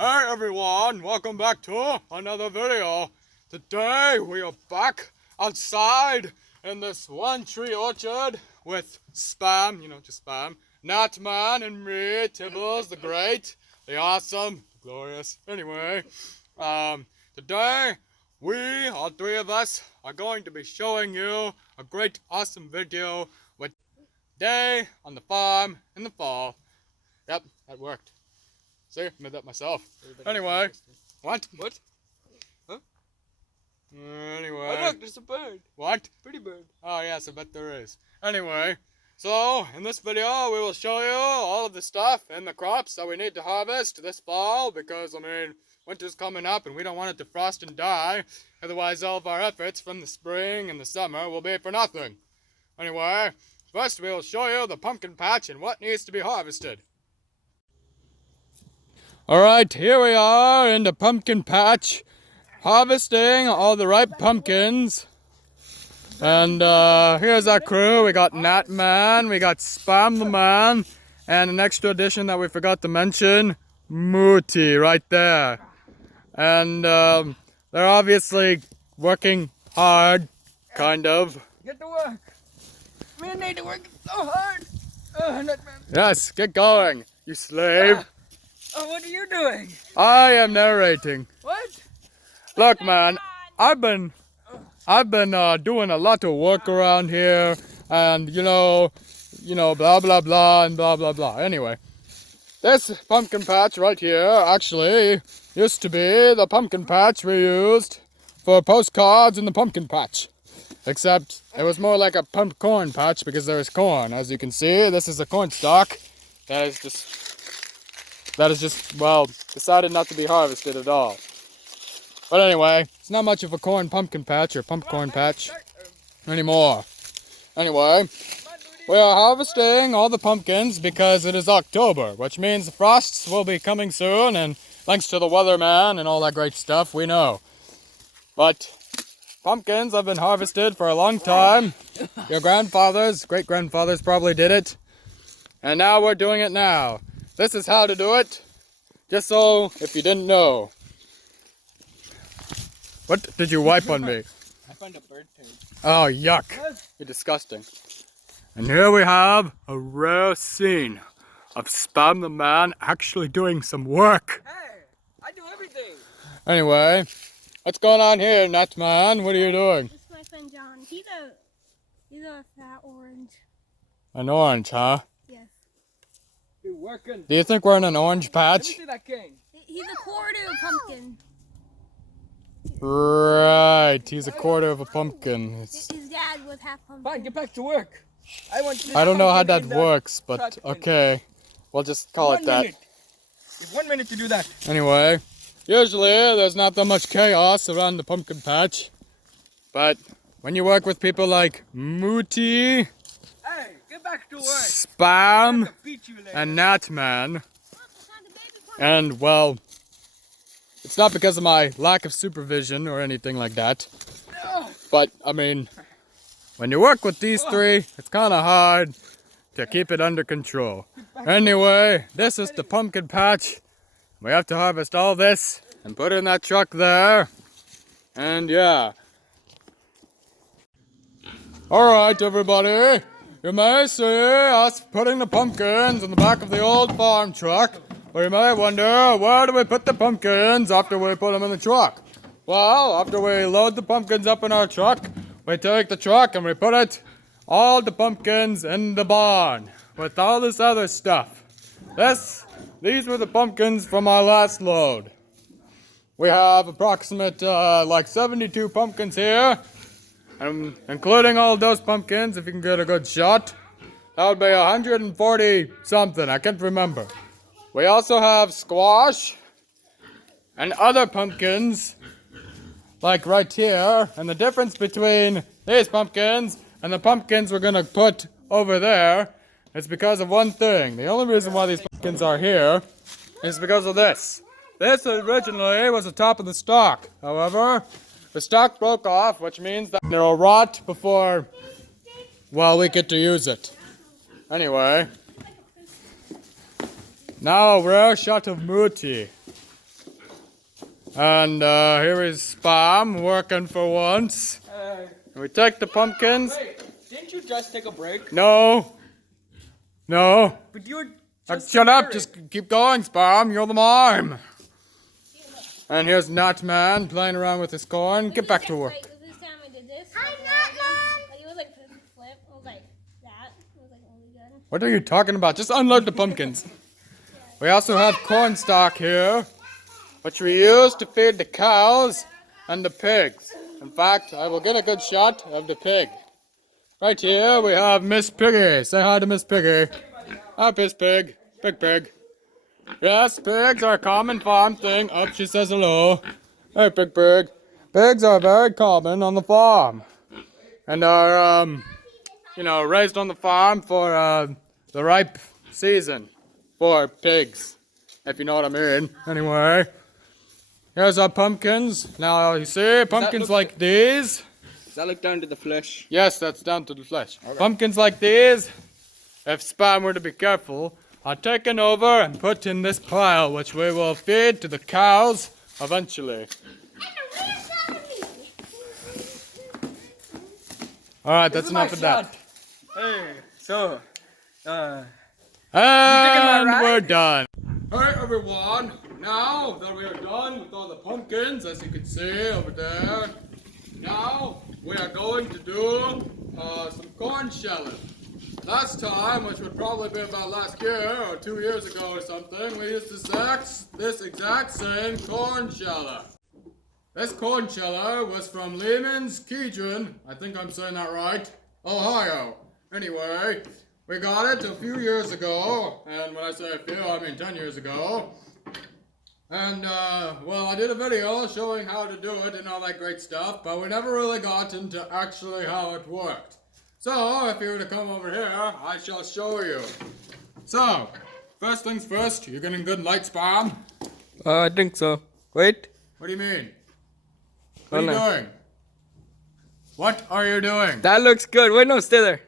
Hey everyone, welcome back to another video. Today we are back outside in this one tree orchard with Spam, just Spam, Natman and me, Tibbles, the great, the awesome, the glorious. Anyway, today we, all three of us, are going to be showing you a great awesome video with day on the farm in the fall. Yep, that worked. See, I made that myself. Anyway, what? Huh? Anyway. Oh look, there's a bird. What? Pretty bird. Oh yes, I bet there is. Anyway, so in this video we will show you all of the stuff and the crops that we need to harvest this fall because, winter's coming up and we don't want it to frost and die. Otherwise all of our efforts from the spring and the summer will be for nothing. Anyway, first we will show you the pumpkin patch and what needs to be harvested. Alright, here we are in the pumpkin patch, harvesting all the ripe pumpkins. And here's our crew. We got Nat Man, we got Spam the Man, and an extra addition that we forgot to mention, Mooti, right there. And they're obviously working hard, kind of. Get to work. We need to work so hard. Nat Man. Yes, get going, you slave. Oh, what are you doing? I am narrating. What? Look, man, I've been doing a lot of work around here, and blah blah blah and blah blah blah. Anyway, this pumpkin patch right here actually used to be the pumpkin patch we used for postcards in the pumpkin patch, except it was more like a corn patch because there is corn. As you can see, this is a corn stalk that is just decided not to be harvested at all. But anyway, it's not much of a pumpkin patch or pumpcorn patch anymore. Anyway, we are harvesting all the pumpkins because it is October, which means the frosts will be coming soon, and thanks to the weatherman and all that great stuff, we know. But pumpkins have been harvested for a long time. Your grandfathers, great-grandfathers probably did it. And now we're doing it now. This is how to do it, just so if you didn't know. What did you wipe on me? I found a bird turd. Oh, yuck. You're disgusting. And here we have a rare scene of Spam the Man actually doing some work. Hey, I do everything. Anyway, what's going on here, Nat Man? What are you doing? This is my friend John. He's a fat orange. An orange, huh? Yes. You're working. Do you think we're in an orange Let patch? me see that king. He's a quarter pumpkin. Right, he's a quarter of a pumpkin. His dad was half pumpkin. Fine, get back to work. I don't know how that works, but okay. We'll just call it that. You have 1 minute to do that. Anyway, usually there's not that much chaos around the pumpkin patch. But when you work with people like Mooti, Hey, get back to work. Spam, I'll beat you later. and Natman, and well, it's not because of my lack of supervision or anything like that. But, when you work with these three, it's kind of hard to keep it under control. Anyway, this is the pumpkin patch. We have to harvest all this and put it in that truck there. And yeah. Alright, everybody. You may see us putting the pumpkins in the back of the old farm truck. Or you may wonder, where do we put the pumpkins after we put them in the truck? Well, after we load the pumpkins up in our truck, we take the truck and we put all the pumpkins in the barn with all this other stuff. These were the pumpkins from our last load. We have approximate 72 pumpkins here, and including all those pumpkins, if you can get a good shot, that would be 140 something, I can't remember. We also have squash and other pumpkins, like right here. And the difference between these pumpkins and the pumpkins we're going to put over there is because of one thing. The only reason why these pumpkins are here is because of this. This originally was the top of the stalk. However, the stalk broke off, which means that it'll rot before, we get to use it. Anyway. Now a rare shot of Mooti. And here is Spam working for once. We take the pumpkins. Wait, didn't you just take a break? No. No. But you were just Shut up. preparing. Just keep going, Spam. You're the mime. And here's Nut Man playing around with his corn. Get back to work. Like, this time I did this. I'm not mom. Like, it was like flip. It was like that. It was like really good. What are you talking about? Just unload the pumpkins. We also have corn stalk here, which we use to feed the cows and the pigs. In fact, I will get a good shot of the pig. Right here we have Miss Piggy. Say hi to Miss Piggy. Hi, Miss Pig. Big pig. Yes, pigs are a common farm thing. Up, she says hello. Hey, big pig. Pigs are very common on the farm. And are, raised on the farm for the ripe season for pigs, if you know what I mean. Anyway, here's our pumpkins. Now, you see, pumpkins like these. Does that look down to the flesh? Yes, that's down to the flesh. Okay. Pumpkins like these, if Spam were to be careful, are taken over and put in this pile, which we will feed to the cows eventually. Alright, that's enough of that. Hey, so, And ride? we're done. Alright, everyone. Now that we are done with all the pumpkins, as you can see over there, now we are going to do some corn shelling. Last time, which would probably be about last year or 2 years ago or something, we used this exact same corn sheller. This corn sheller was from Lehman's Kedron, I think I'm saying that right, Ohio. Anyway, we got it a few years ago, and when I say a few, I mean 10 years ago. And, I did a video showing how to do it and all that great stuff, but we never really got into actually how it worked. So, if you were to come over here, I shall show you. So, first things first, you're getting good light, Spam? I think so. Wait. What do you mean? What are you doing? What are you doing? That looks good. Wait, no, stay there.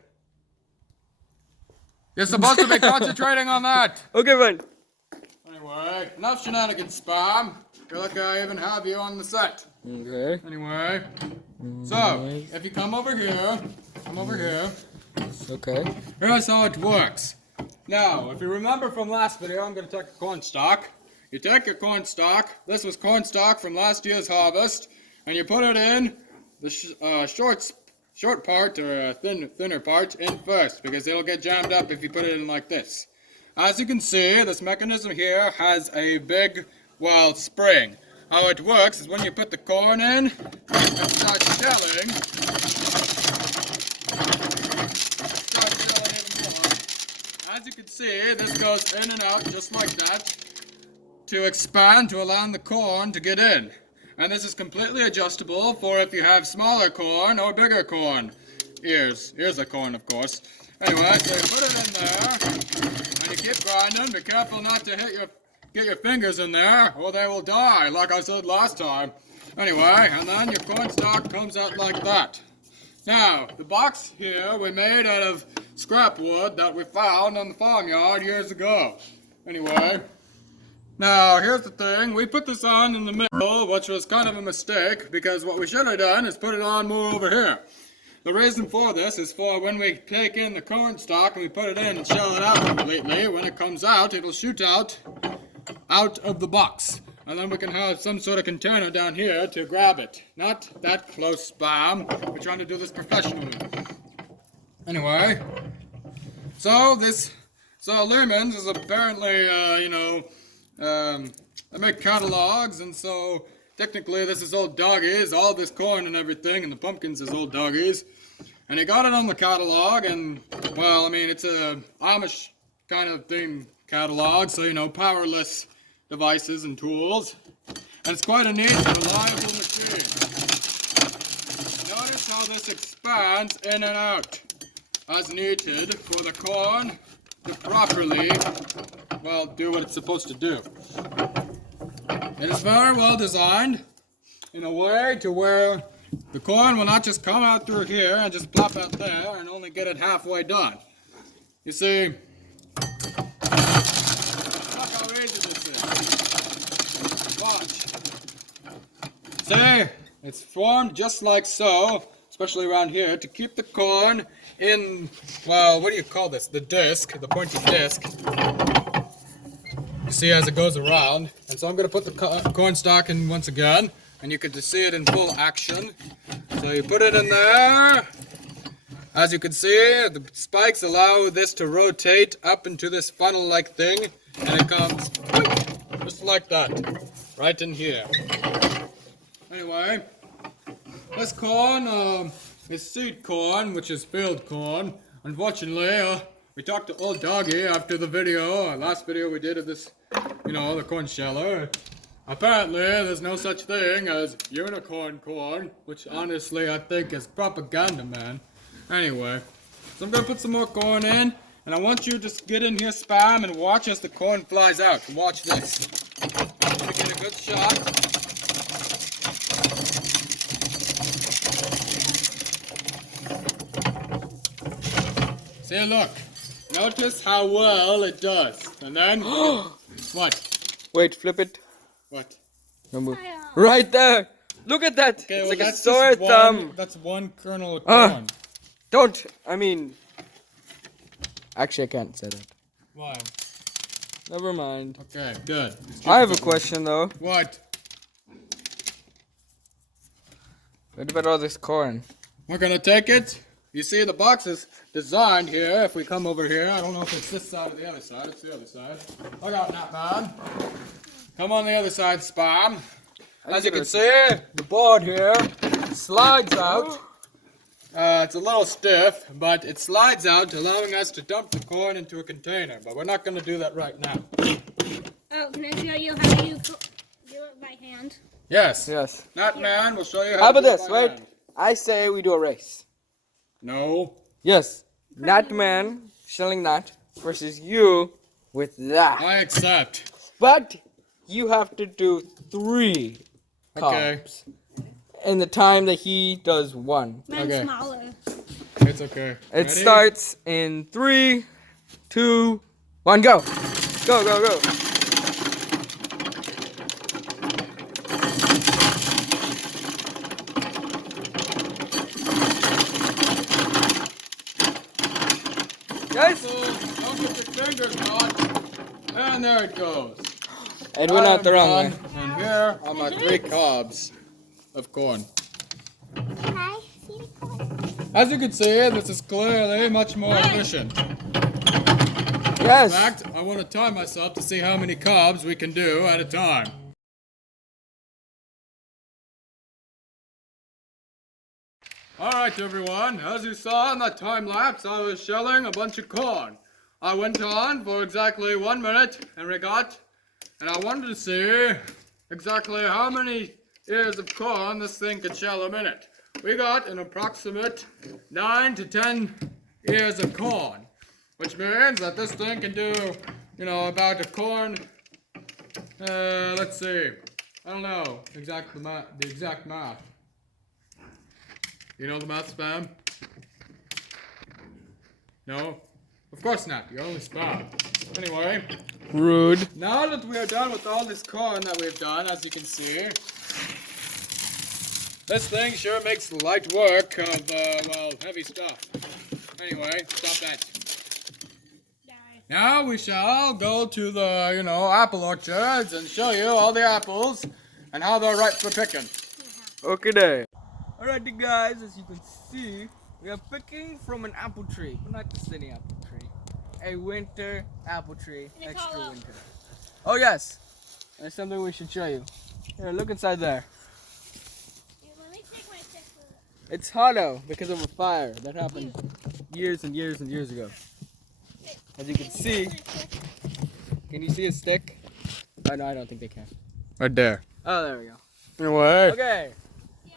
You're supposed to be concentrating on that. Okay, fine. Anyway, enough shenanigans, Spam. You're lucky I even have you on the set. Okay. Anyway, so, if you come over here, Okay. here's how it works. Now, if you remember from last video, I'm going to take a corn stalk. You take your corn stalk, this was corn stalk from last year's harvest, and you put it in the short part, or thinner part, in first, because it'll get jammed up if you put it in like this. As you can see, this mechanism here has a big, spring. How it works is when you put the corn in and start shelling even more. As you can see, this goes in and out just like that to expand to allow the corn to get in. And this is completely adjustable for if you have smaller corn or bigger corn. Ears of corn, of course. Anyway, so you put it in there, and you keep grinding. Be careful not to get your fingers in there, or they will die, like I said last time. Anyway, and then your corn stalk comes out like that. Now, the box here we made out of scrap wood that we found on the farmyard years ago. Anyway, now here's the thing. We put this on in the middle, which was kind of a mistake, because what we should have done is put it on more over here. The reason for this is for when we take in the corn stalk and we put it in and shell it out completely, when it comes out, it'll shoot out of the box. And then we can have some sort of container down here to grab it. Not that close, Spam. We're trying to do this professionally. Anyway, so Lehman's is apparently, they make catalogs, and so technically this is old doggies, all this corn and everything, and the pumpkins is old doggies. And he got it on the catalog, and, it's a Amish kind of thing catalog, so, powerless devices and tools. And it's quite a neat, reliable machine. Notice how this expands in and out, as needed for the corn to properly, do what it's supposed to do. It is very well designed in a way to where the corn will not just come out through here and just plop out there and only get it halfway done. You see, look how easy this is. Watch. See, it's formed just like so, especially around here, to keep the corn in, well, what do you call this? The disc, the pointy disc. You see as it goes around. And so I'm going to put the corn stalk in once again, and you can just see it in full action. So you put it in there. As you can see, the spikes allow this to rotate up into this funnel-like thing, and it comes just like that, right in here. Anyway, this corn is seed corn, which is field corn. Unfortunately, we talked to old Doggie after the video, last video we did of this, the corn sheller. Apparently, there's no such thing as unicorn corn, which honestly I think is propaganda, man. Anyway, so I'm gonna put some more corn in, and I want you to just get in here, spam, and watch as the corn flies out. Watch this. Let me get a good shot. See, look. Notice how well it does. And then, what? Wait, flip it. What? No move. Right there. Look at that. Okay, it's well, like a that's sore just thumb. That's one kernel of corn. Don't. I mean. Actually, I can't say that. Why? Never mind. Okay, good. I have a question though. What? What about all this corn? We're gonna take it. You see the box is designed here. If we come over here, I don't know if it's this side or the other side. It's the other side. Look out, Natman. Come on the other side, Spam. As you can see, the board here slides out. It's a little stiff, but it slides out, allowing us to dump the corn into a container. But we're not going to do that right now. Oh, can I show you how you do it by hand? Yes. Yes. Natman will show you How how about to do this? it by Wait. hand. I say we do a race. No. Yes. Nat man shelling that versus you with that. I accept. But you have to do 3 Okay. cobs in the time that he does 1. Mine's Okay. smaller. It's okay. It Ready? starts in 3, 2, 1, go. Go, go, go. Guys, Don't get your fingers caught. And there it goes. it went out the wrong way. And here are my 3 cobs of corn. Can I see the corn? As you can see, this is clearly much more efficient. In Yes. fact, I want to time myself to see how many cobs we can do at a time. Alright everyone, as you saw in that time lapse, I was shelling a bunch of corn. I went on for exactly 1 minute and I wanted to see exactly how many ears of corn this thing could shell a minute. We got an approximate 9 to 10 ears of corn, which means that this thing can do, about a corn, let's see, I don't know, the exact math. You know the math, Spam? No? Of course not, you're only Spam. Anyway, Rude. now that we are done with all this corn that we've done, as you can see, this thing sure makes light work of, heavy stuff. Anyway, stop that. Now we shall go to the, apple orchards and show you all the apples and how they're ripe for picking. Okay then. Alrighty guys, as you can see, we are picking from an apple tree. But not just any apple tree. A winter apple tree. And it's Extra hollow. winter. Oh yes. There's something we should show you. Here, look inside there. Let me take my stick. It's hollow because of a fire that happened years and years and years ago. As you can see, can you see a stick? Oh no, I don't think they can. Right there. Oh, there we go. Anyway. Okay,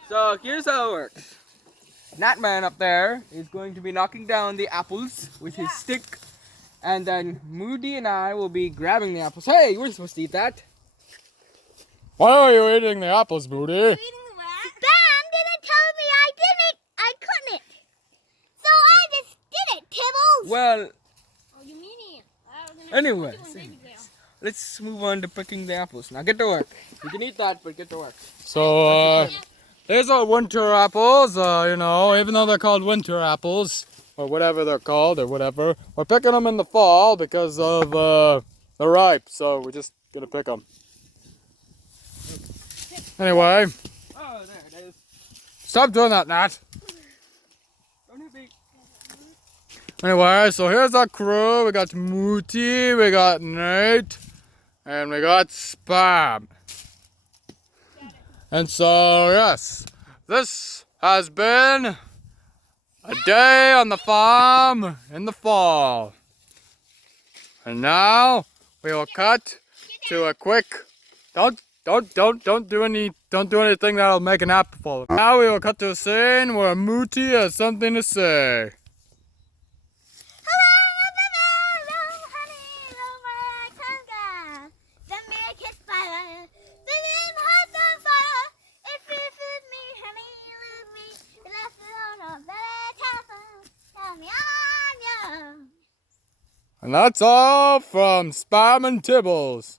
so here's how it works. Natman up there is going to be knocking down the apples with his stick, and then Moody and I will be grabbing the apples. Hey, you weren't supposed to eat that. Why are you eating the apples, Moody? Bam didn't tell me I couldn't. So I just did it, Tibbles. Well, Oh, you mean it? anyway, let's move on to picking the apples. Now get to work. You can eat that, but get to work. So, these are winter apples, you know, even though they're called winter apples, or whatever they're called, or whatever. We're picking them in the fall because of, they're ripe, so we're just gonna pick them. Anyway, Oh, there it is. stop doing that, Nat. Don't hit me. Anyway, so here's our crew. We got Mooty, we got Nate, and we got Spam. And so, yes, this has been a day on the farm in the fall. And now we will cut to a quick. Don't do anything that'll make an apple fall. Now we will cut to a scene where Mooty has something to say. And that's all from Spam and Tibbles.